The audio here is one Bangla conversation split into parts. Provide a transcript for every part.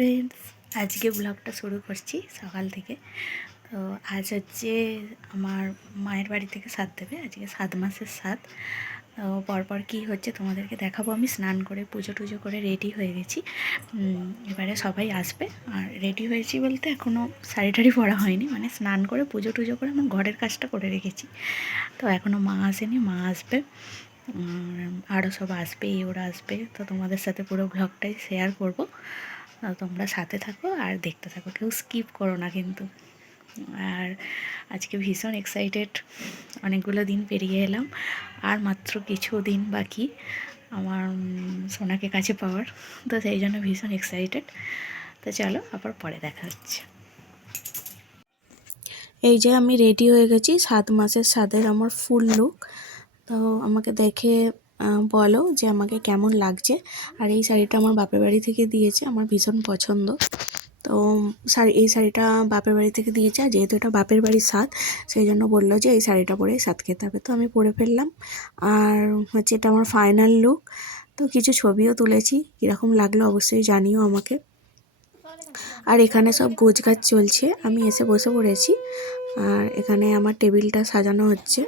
ফ্রেন্ডস, আজকে ব্লগটা শুরু করছি সকাল থেকে। তো আজ হচ্ছে আমার মায়ের বাড়ি থেকে সাত দেবে, আজকে 7 মাসের সাত। তো পরপর কী হচ্ছে তোমাদেরকে দেখাবো। আমি স্নান করে পুজো টুজো করে রেডি হয়ে গেছি। এবারে সবাই আসবে। আর রেডি হয়েছি বলতে এখনও শাড়ি টাড়ি পরা হয়নি, মানে স্নান করে পুজো টুজো করে আমার ঘরের কাজটা করে রেখেছি। তো এখনও মা আসেনি, মা আসবে, আরও সব আসবে, ওরা আসবে। তো তোমাদের সাথে পুরো ব্লগটাই শেয়ার করব। তোমরা সাথে থাকো আর দেখতে থাকো, কেউ স্কিপ করো না কিন্তু। আর আজকে ভীষণ এক্সাইটেড, অনেকগুলো দিন পেরিয়ে এলাম, আর মাত্র কিছু দিন বাকি আমার সোনাকে কাছে পাওয়ার। তো সেই জন্য ভীষণ এক্সাইটেড। তো চলো, আবার পরে দেখা হচ্ছে। এই যে আমি রেডি হয়ে গেছি, 7 মাসের সাদের আমার ফুল লুক। তো আমাকে দেখে বলো যে আমাকে কেমন লাগছে। আর এই শাড়িটা আমার বাপের বাড়ি থেকে দিয়েছে, আমার ভীষণ পছন্দ। তো এই শাড়িটা বাপের বাড়ি থেকে দিয়েছে, আর যেহেতু এটা বাপের বাড়ির স্বাদ, সেই জন্য বললো যে এই শাড়িটা পরে স্বাদ খেতে হবে। তো আমি পরে ফেললাম। আর হচ্ছে এটা আমার ফাইনাল লুক। তো কিছু ছবিও তুলেছি, কীরকম লাগলো অবশ্যই জানিও আমাকে। আর এখানে সব গোছগাছ চলছে, আমি এসে বসে পড়েছি। আর এখানে আমার টেবিলটা সাজানো হচ্ছে,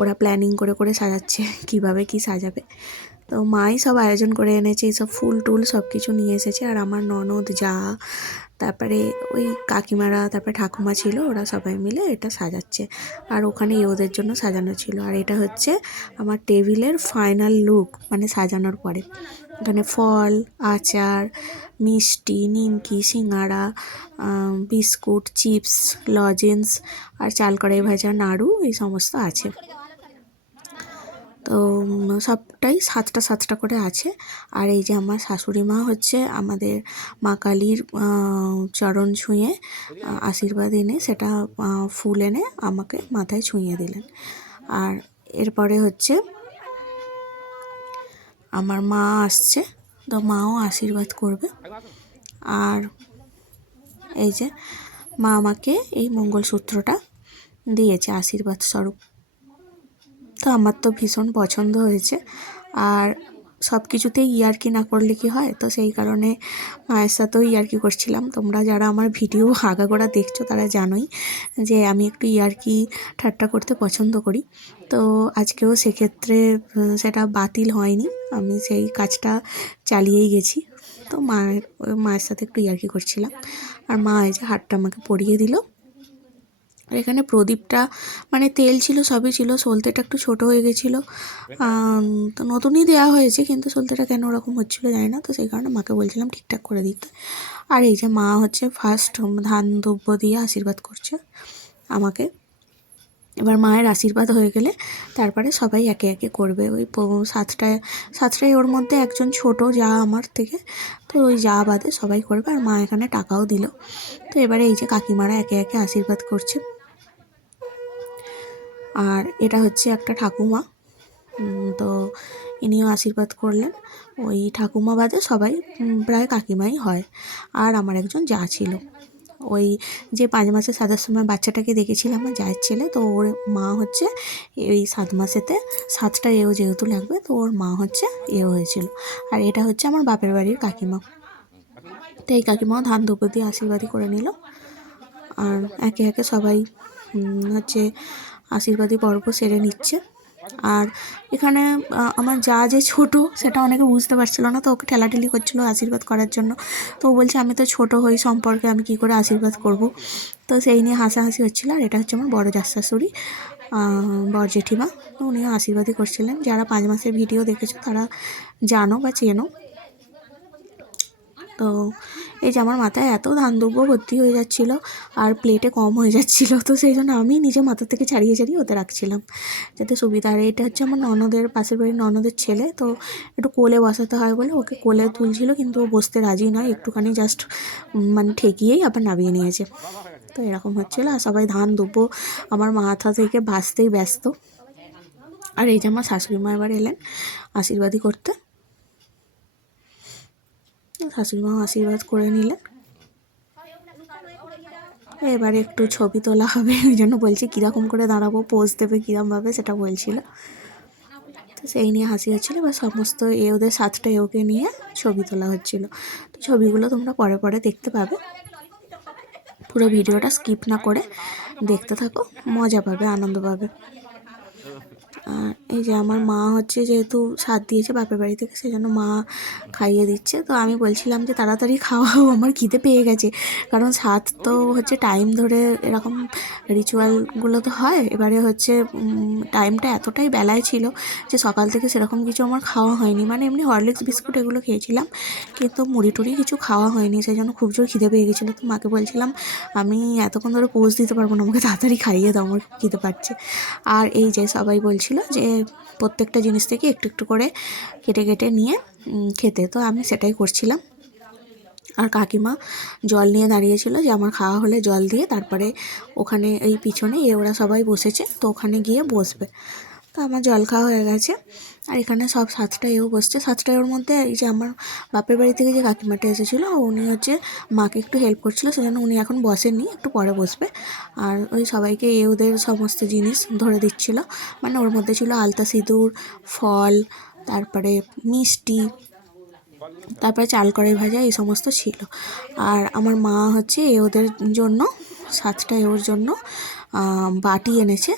ওরা প্ল্যানিং করে করে সাজাচ্ছে কিভাবে কি সাজাবে। তো মাই সব আয়োজন করে এনেছে, এইসব ফুল টুল সব কিছু নিয়ে এসেছে। আর আমার ননদ, যা, তারপরে ওই কাকিমারা, তারপরে ঠাকুমা ছিল, ওরা সবাই মিলে এটা সাজাচ্ছে। আর ওখানে ওদের জন্য সাজানো ছিল। আর এটা হচ্ছে আমার টেবিলের ফাইনাল লুক, মানে সাজানোর পরে। এখানে ফল, আচার, মিষ্টি, নিমকি, সিঙ্গাড়া, বিস্কুট, চিপস, লজেন্স আর চাল কড়াই ভাজা, নাড়ু, এই সমস্ত আছে। তো সবটাই 7টা 7টা করে আছে। আর এই যে আমার শাশুড়ি মা হচ্ছে আমাদের মা কালীর চরণ ছুঁয়ে আশীর্বাদ এনে, সেটা ফুল এনে আমাকে মাথায় ছুঁয়ে দিলেন। আর এরপরে হচ্ছে আমার মা আসছে, তো মাও আশীর্বাদ করবে। আর এই যে মা আমাকে এই মঙ্গলসূত্রটা দিয়েছে আশীর্বাদ স্বরূপ। তো আমার তো ভীষণ পছন্দ হয়েছে। আর সব কিছুতেই ইয়ার্কি না করলে কি হয়, তো সেই কারণে মায়ের সাথেও ইয়ার্কি করছিলাম। তোমরা যারা আমার ভিডিও আগাগোড়া দেখছো তারা জানোই যে আমি একটু ইয়ার্কি ঠাট্টা করতে পছন্দ করি। তো আজকেও সেক্ষেত্রে সেটা বাতিল হয়নি, আমি সেই কাজটা চালিয়েই গেছি। তো মায়ের সাথে একটু ইয়ার্কি করছিলাম। আর মা এই যে হারটা আমাকে পরিয়ে দিল। আর এখানে প্রদীপটা, মানে তেল ছিল, সবই ছিল, সলতেটা একটু ছোট হয়ে গেছিলো। তো নতুনই দেওয়া হয়েছে, কিন্তু সলতেটা কেন ওরকম হচ্ছিলো জানি না, তো সেই কারণে মাকে বলছিলাম ঠিকঠাক করে দিতে। আর এই যে মা হচ্ছে ফার্স্ট ধান দুব্য দিয়ে আশীর্বাদ করছে আমাকে। এবার মায়ের আশীর্বাদ হয়ে গেলে তারপরে সবাই একে একে করবে। ওই 7টায় ওর মধ্যে একজন ছোট যা আমার থেকে, তো ওই যা বাদে সবাই করবে। আর মা এখানে টাকাও দিল। তো এবারে এই যে কাকিমারা একে একে আশীর্বাদ করছে। আর এটা হচ্ছে একটা ঠাকুমা, তো ইনিও আশীর্বাদ করলেন। ওই ঠাকুমা বাদে সবাই প্রায় কাকিমাই হয়। আর আমার একজন যা ছিল, ওই যে 5 মাসে সাদার সময় বাচ্চাটাকে দেখেছিলাম আমার জায়ের ছেলে, তো ওর মা হচ্ছে এই 7 মাসেতে 7টা এও যেহেতু লাগবে, তো ওর মা হচ্ছে এও হয়েছিল। আর এটা হচ্ছে আমার বাপের বাড়ির কাকিমা। তো এই কাকিমাও ধান ধূপ দিয়ে আশীর্বাদই করে নিল। আর একে একে সবাই হচ্ছে আশীর্বাদী পর্ব সেরে নিচ্ছে। আর এখানে আমার যা যে ছোট, সেটা অনেকে বুঝতে পারছিল না, তো ওকে ঠেলাঠেলি করছিল আশীর্বাদ করার জন্য। তো ও বলছে আমি তো ছোট হই সম্পর্কে, আমি কি করে আশীর্বাদ করব। তো সেই নিয়ে হাসাহাসি হচ্ছিল। আর এটা হচ্ছে আমার বড় শাশুড়ি, বড় জেঠিমা, তো উনিও আশীর্বাদই করছিলেন। যারা 5 মাসের ভিডিও দেখেছো তারা জানো বা চেনো। তো এই যে আমার মাথায় এত ধান দুব্য ভর্তি হয়ে যাচ্ছিলো, আর প্লেটে কম হয়ে যাচ্ছিলো, তো সেই জন্য আমি নিজে মাথা থেকে ছাড়িয়ে ছাড়িয়ে ওতে রাখছিলাম যাতে সুবিধা। আর এটা হচ্ছে আমার ননদের, পাশের বাড়ির ননদের ছেলে, তো একটু কোলে বসাতে হয় বলে ওকে কোলে তুলছিল, কিন্তু ও বসতে রাজি নয়, একটুখানি জাস্ট মানে ঠেকিয়েই আবার নামিয়ে নিয়েছে। তো এরকম হচ্ছিলো। আর সবাই ধান দুব্য আমার মাথা থেকে ভাসতেই ব্যস্ত। আর এই যে আমার শাশুড়ি মা এবার এলেন আশীর্বাদই করতে। শাশুড়িমাও আশীর্বাদ করে নিলেন। এবারে একটু ছবি তোলা হবে, ওই জন্য বলছি কীরকম করে দাঁড়াবো, পোজ দেবে কীরকমভাবে, সেটা বলছিল। তো তো সেই নিয়ে হাসি হচ্ছিলো। বা সমস্ত ওদের 7টা এওকে নিয়ে ছবি তোলা হচ্ছিলো। তো ছবিগুলো তোমরা পরে পরে দেখতে পাবে। পুরো ভিডিওটা স্কিপ না করে দেখতে থাকো, মজা পাবে, আনন্দ পাবে। আর এই যে আমার মা হচ্ছে যেহেতু সাথ দিয়েছে বাপের বাড়ি থেকে, সেই জন্য মা খাইয়ে দিচ্ছে। তো আমি বলছিলাম যে তাড়াতাড়ি খাওয়াও, আমার খিদে পেয়ে গেছে। কারণ সাথ তো হচ্ছে টাইম ধরে এরকম রিচুয়ালগুলো তো হয়। এবারে হচ্ছে টাইমটা এতটাই বেলায় ছিল যে সকাল থেকে সেরকম কিছু আমার খাওয়া হয়নি। মানে এমনি হরলিক্স বিস্কুট এগুলো খেয়েছিলাম, কিন্তু মুড়ি টুড়ি কিছু খাওয়া হয়নি। সেই জন্য খুব জোর খিদে পেয়ে গেছিলো। তো মাকে বলছিলাম আমি এতক্ষণ ধরে পোজ দিতে পারবো না, আমাকে তাড়াতাড়ি খাইয়ে দাও, আমার খিদে পাচ্ছে। আর এই যে সবাই বলছিল যে প্রত্যেকটা জিনিস থেকে একটু একটু করে কেটে কেটে নিয়ে খেতে, তো আমি সেটাই করছিলাম। আর কাকিমা জল নিয়ে দাঁড়িয়েছিল যে আমার খাওয়া হলে জল দিয়ে তারপরে ওখানে এই পিছনে ওরা সবাই বসেছে, তো ওখানে গিয়ে বসবে। তো আমার জল খাওয়া হয়ে গেছে। আর এখানে সব 7টা বসছে। 7টা মধ্যে এই যে আমার বাপের বাড়ি থেকে যে কাকিমাটা এসেছিলো উনি হচ্ছে মাকে একটু হেল্প করছিলো, সেজন্য উনি এখন বসেননি, একটু পরে বসবে। আর ওই সবাইকে ওদের সমস্ত জিনিস ধরে দিচ্ছিল। মানে ওর মধ্যে ছিল আলতা সিঁদুর, ফল, তারপরে মিষ্টি, তারপরে চাল কড়াই ভাজা, এই সমস্ত ছিল। আর আমার মা হচ্ছে ওদের জন্য 7টা ওর জন্য বাটি এনেছে,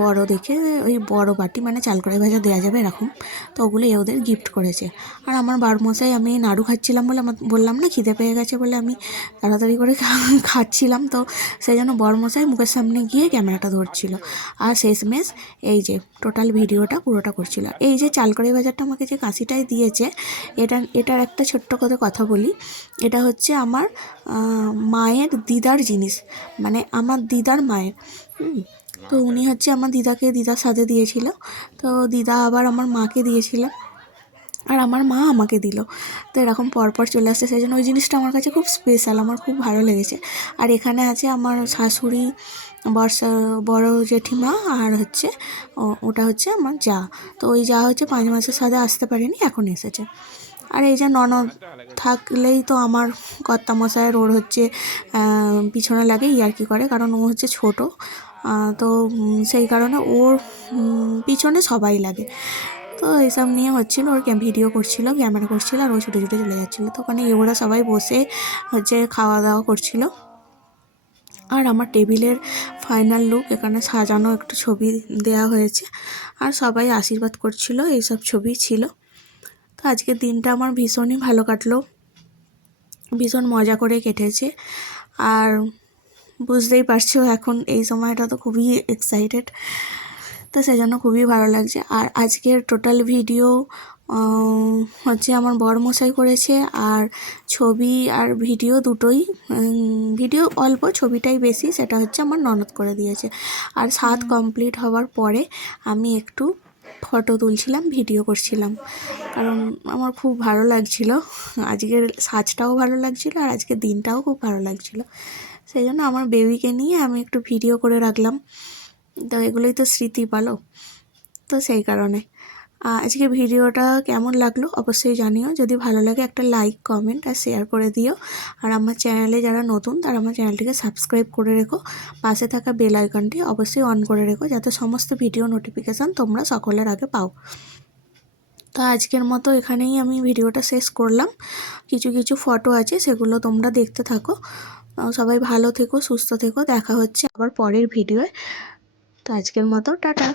বড় দেখে, ওই বড় বাটি, মানে চাল কড়াই ভাজা দেওয়া যাবে এরকম। তো ওগুলো ওদের গিফট করেছে। আর আমার বারমশাই, আমি নাড়ু খাচ্ছিলাম বলে, আমার বললাম না খিদে পেয়ে গেছে বলে আমি তাড়াতাড়ি করে খাচ্ছিলাম, তো সেই জন্য বরমশাই মুখের সামনে গিয়ে ক্যামেরাটা ধরছিল। আর শেষমেশ এই যে টোটাল ভিডিওটা পুরোটা করছিল। এই যে চাল কড়াই ভাজাটা আমাকে যে কাশিটাই দিয়েছে, এটার একটা ছোট্ট কথা বলি। এটা হচ্ছে আমার মায়ের দিদার জিনিস, মানে আমার দিদার মায়ের। তো উনি হচ্ছে আমার দিদার সাথে দিয়েছিল, তো দিদা আবার আমার মাকে দিয়েছিল, আর আমার মা আমাকে দিল। তো এরকম পরপর চলে আসছে, সেই জন্য ওই জিনিসটা আমার কাছে খুব স্পেশাল, আমার খুব ভালো লেগেছে। আর এখানে আছে আমার শাশুড়ি, বড় জেঠিমা, আর হচ্ছে ওটা হচ্ছে আমার যা। তো ওই যা হচ্ছে 5 মাসের সাথে আসতে পারেনি, এখন এসেছে। আর এই যে ননদ থাকলেই তো আমার কর্তামশায়ের, ওর হচ্ছে পিছনে লাগে, ইয়ার্কি করে, কারণ ও হচ্ছে ছোট। তো সেই কারণে ওর পিছনে সবাই লাগে। তো এইসব নিয়ে হচ্ছিলো, ওর ভিডিও করছিল, ক্যামেরা করছিল, আর ও ছুটে ছুটে চলে যাচ্ছিলো। তো ওখানে ওরা সবাই বসে হচ্ছে খাওয়া দাওয়া করছিল। আর আমার টেবিলের ফাইনাল লুক, এখানে সাজানো একটু ছবি দেয়া হয়েছে, আর সবাই আশীর্বাদ করছিল, এইসব ছবি ছিল। তো আজকের দিনটা আমার ভীষণই ভালো কাটলো, ভীষণ মজা করে কেটেছে। আর বুঝতেই পারছো এখন এই সময়টা তো খুবই এক্সাইটেড, তো সেই জন্য খুবই ভালো লাগছে। আর আজকের টোটাল ভিডিও হচ্ছে আমার বরমশাই করেছে, আর ছবি আর ভিডিও দুটোই, ভিডিও অল্প, ছবিটাই বেশি, সেটা হচ্ছে আমার ননদ করে দিয়েছে। আর সাত কমপ্লিট হওয়ার পরে আমি একটু ফটো তুলছিলাম, ভিডিও করছিলাম, কারণ আমার খুব ভালো লাগছিল। আজকের সাজটাও ভালো লাগছিল, আর আজকের দিনটাও খুব ভালো লাগছিল। সেই জন্য আমার বেবিকে নিয়ে আমি একটু ভিডিও করে রাখলাম। তো এগুলোই তো স্মৃতি, বলো। তো সেই কারণে আজকে ভিডিওটা কেমন লাগলো অবশ্যই জানিও। যদি ভালো লাগে একটা লাইক, কমেন্ট আর শেয়ার করে দিও। আর আমার চ্যানেলে যারা নতুন, তারা আমার চ্যানেলটিকে সাবস্ক্রাইব করে রেখো। পাশে থাকা বেল আইকনটি অবশ্যই অন করে রেখো, যাতে সমস্ত ভিডিও নোটিফিকেশান তোমরা সকলের আগে পাও। তো আজকের মতো এখানেই আমি ভিডিওটা শেষ করলাম। কিছু কিছু ফটো আছে, সেগুলো তোমরা দেখতে থাকো। সবাই ভালো থেকো, সুস্থ থেকো, দেখা হচ্ছে আবার পরের ভিডিওয়। তো আজকের মতো টাটা।